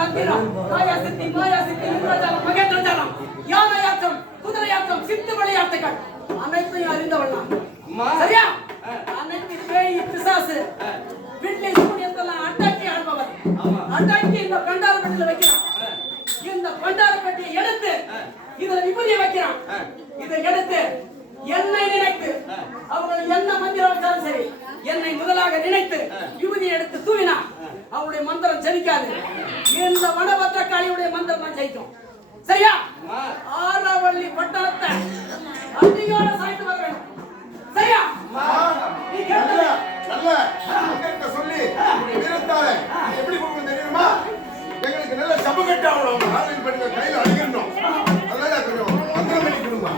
தந்திரம், மாயாசக்தி, இந்திரஜாலம், மகேந்திரஜாலம், யானையாட்டம், குதிரையாட்டம், சித்து விளையாட்டுகள் அனைத்தையும் அறிந்தவள் நான். சரியா? அனைத்து பேய் பிசாசு வீட்டில் சூரியத்தெல்லாம் அட்டாக்கி ஆடுபவர். அட்டாக்கி இந்த பண்டார பெட்டியில வைக்கிறான். இந்த பண்டார பெட்டியை எடுத்து இதுல விபூதியை வைக்கிறான். இதை எடுத்து என்னை நினைத்து அவர்கள் என்ன மந்திரம் வச்சாலும் சரி, என்னை முதலாக நினைத்து விபூதியை எடுத்து தூவினான். அவருடைய மந்திரம் ஜெயிக்காது. இந்த வனபத்ரகாளியுடைய மந்திரம் தான் ஜெயிக்கும். சரியா? ஆறாவள்ளி பட்டணத்தை அதிகார சாய்த்து வர வேண்டும். சரியா? நீ கேட்டது நல்ல சொல்லி வீரத்தாலே எப்படி கொடுக்க தெரியுமா? எங்களுக்கு நல்ல சபு கட்டாவணும். ஆரஞ்சு பண்ணுங்க கையில் அடிக்கணும். அதனால கொஞ்சம் மந்திரம் பண்ணி கொடுங்க.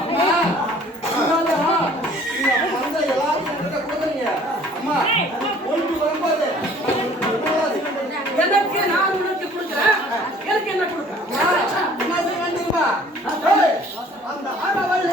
எனக்கு நான் உனக்கு கொடுக்கிறேன். எனக்கு என்ன கொடுக்கிறேன்? அந்த ஆரவள்ளி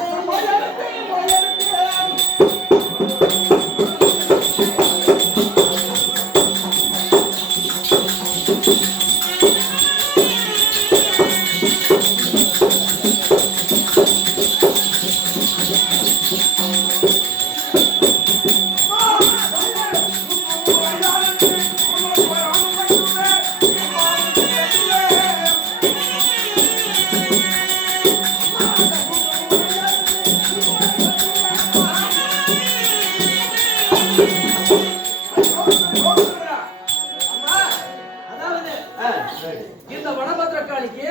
இந்த வனபத்ரகாளிக்கு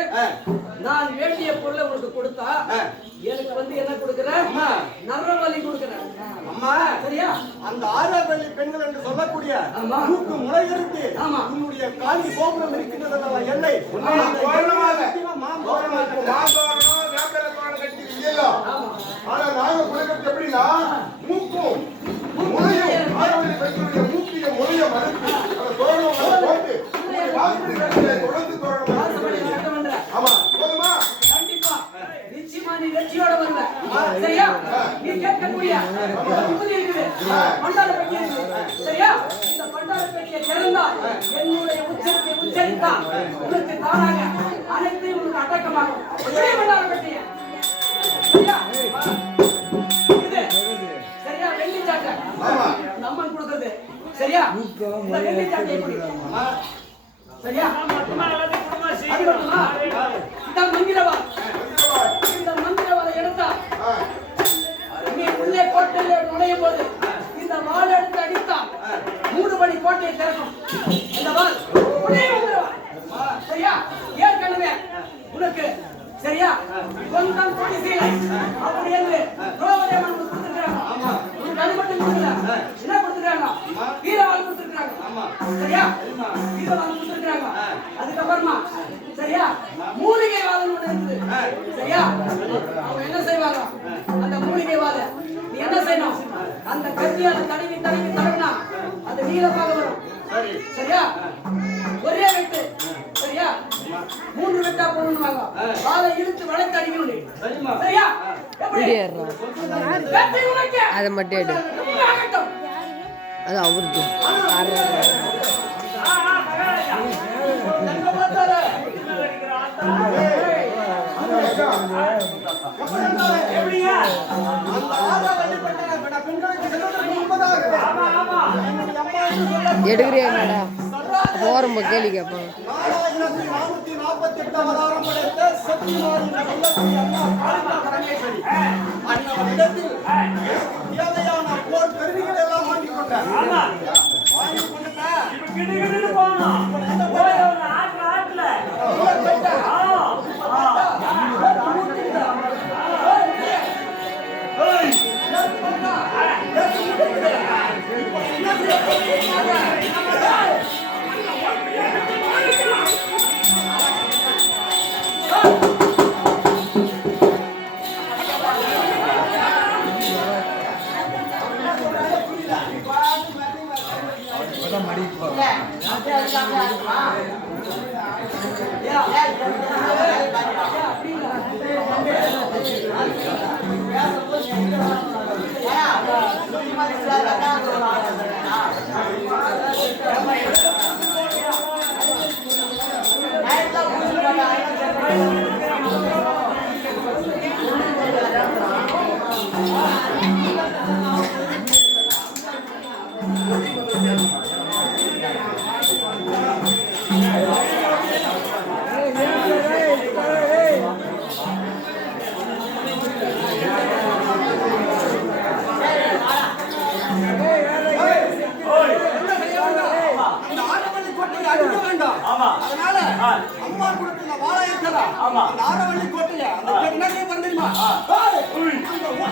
நான் வேண்டிய பொருளை உனக்கு கொடுத்தா எனக்கு வந்து என்ன கொடுக்கிறேன்? நரவலி கொடுக்கிறேன். அம்மா சரியா? அந்த ஆறாவள்ளி பெண்கள் என்று சொல்லக்கூடிய மூக்கு முளையிருக்கு. உன்னுடைய காலி கோபுரம் இருக்கின்றதல்ல எல்லை ஆனா நாங்க குறைக்கிறது எப்படின்னா மூக்கும் முளையும் ஆறாவள்ளி பெண்களுடைய மூக்கிய முளைய மறுத்து அந்த தோரணம் போட்டு தொடர்ந்து தோரணம். ஆமா போதுமா? கண்டிப்பா நிச்சயமா நீ வெற்றியோட வருவ. சரியா? நீ கேட்கக்கூடிய விபூதி இருக்குது, பண்டார பெட்டி இருக்குது. சரியா? இந்த பண்டார பெட்டியை திறந்தால் என்னுடைய உச்சரிப்பை உச்சரித்தால் உனக்கு தானாக அனைத்தையும் உனக்கு அடக்கமாகும். பண்டார பெட்டியை சரியா? இது சரியா? வெள்ளி சாட்டை நம்மன் கொடுக்குறது. சரியா? இந்த வெள்ளி சாட்டை எப்படி? சரியா? இந்த மந்திரவாளை எடுத்தா நீ உள்ளே கோட்டையில நுழையும் போது இந்த வாள் எடுத்து அடித்தா 3 மணி கோட்டையை திறக்கும். இந்த வாள் சரியா? ஏற்கனவே உனக்கு சரியா கொஞ்சம் பொலிசீலை அப்படி என்று ரோவதேவன் கொடுத்துருக்காங்க. உனக்கு அது மட்டும் கொடுக்கல, என்ன கொடுத்துருக்காங்க? வீரவாள் கொடுத்துருக்காங்க. சரியா? வீரவாள் கொடுத்துருக்காங்க. அதுக்கப்புறமா சரியா மூலிகை வாதம் ஒன்று இருக்குது. சரியா? அவங்க என்ன செய்வாங்க? அந்த மூலிகை வாத நீ என்ன செய்யணும்? அந்த கத்தியால தடவி தடவி தடவினா அது நீளமாக வரும். சரியா? ஒரே வெட்டு. சரியா? 3 வெட்டா போடணுவாங்க. வாளை இழுத்து வளைத்து அடிக்கணும். சரியா? எப்படி? வெற்றி உனக்கு. அதை மட்டும் எடு. அது அவருக்கு எடுக்கிறியா? போறோம் கேள்வி கேட்பாங்க. Hey, அதனால அம்மா கொடுத்த வாழை இருக்கதா அந்த ஆரவள்ளி கோட்டையில அந்த என்ன செய்ய தெரியுமா அந்த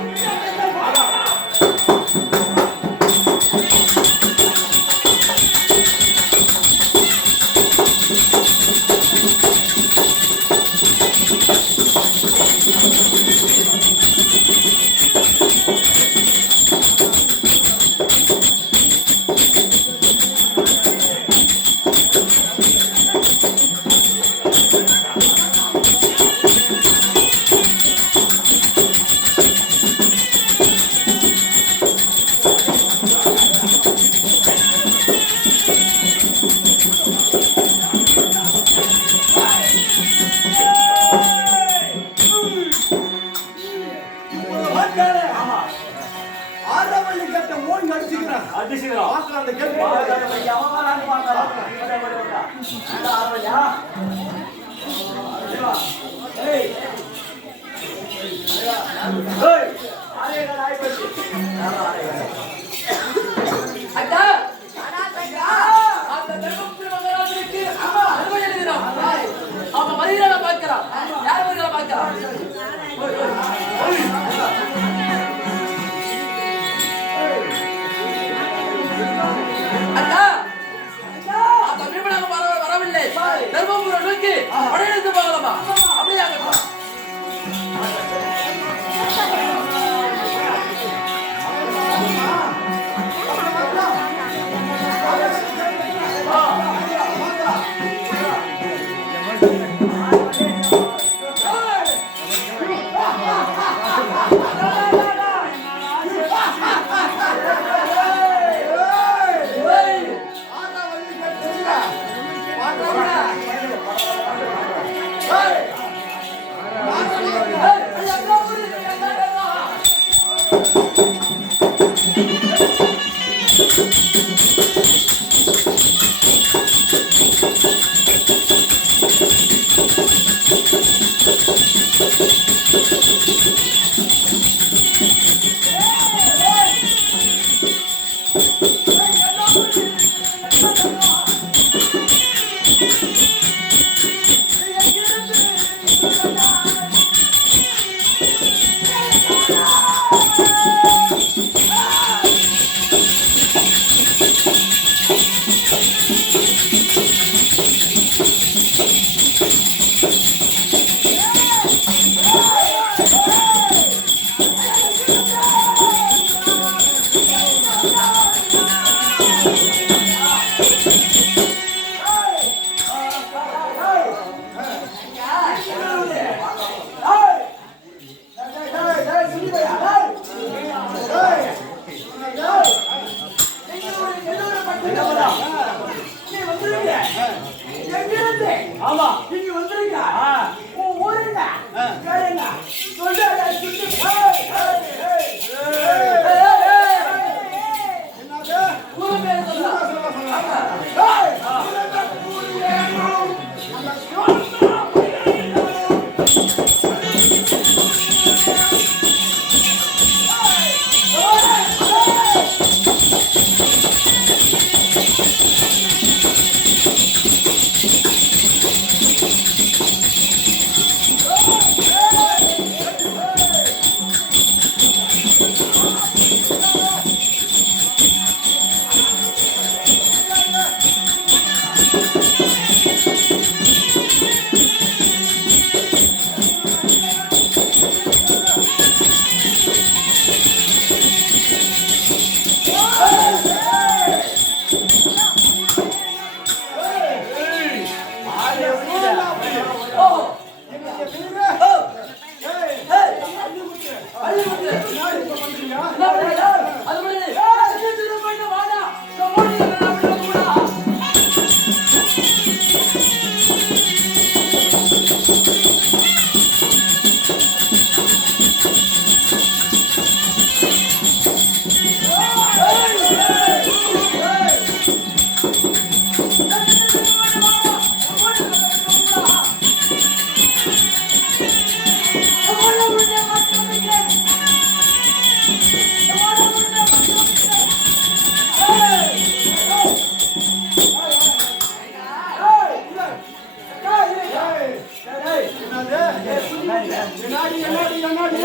என்னாடி என்னாடி என்னாடி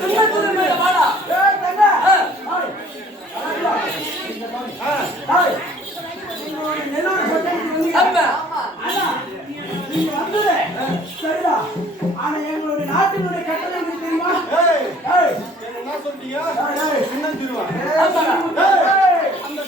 சின்ன திருமையில வாடா. எங்களுடைய நாட்டினுடைய கட்டளை தெரியுமா? என்ன சொல்றீங்க? சின்னஞ்சிருவா அந்த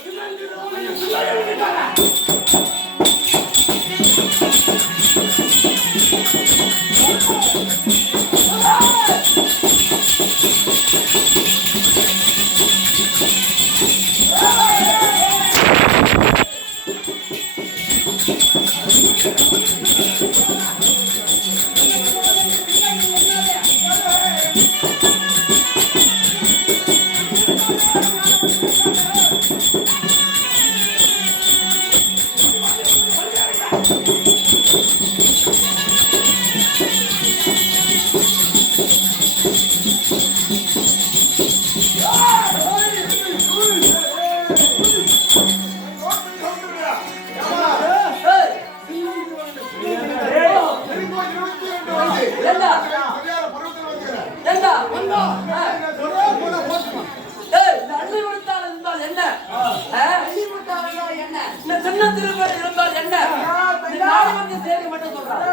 சின்ன திருமையில இருந்தால் என்ன? நாடு வந்து சேர்க்க மட்டும் சொல்றாங்க.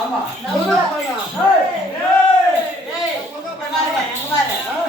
ஆமா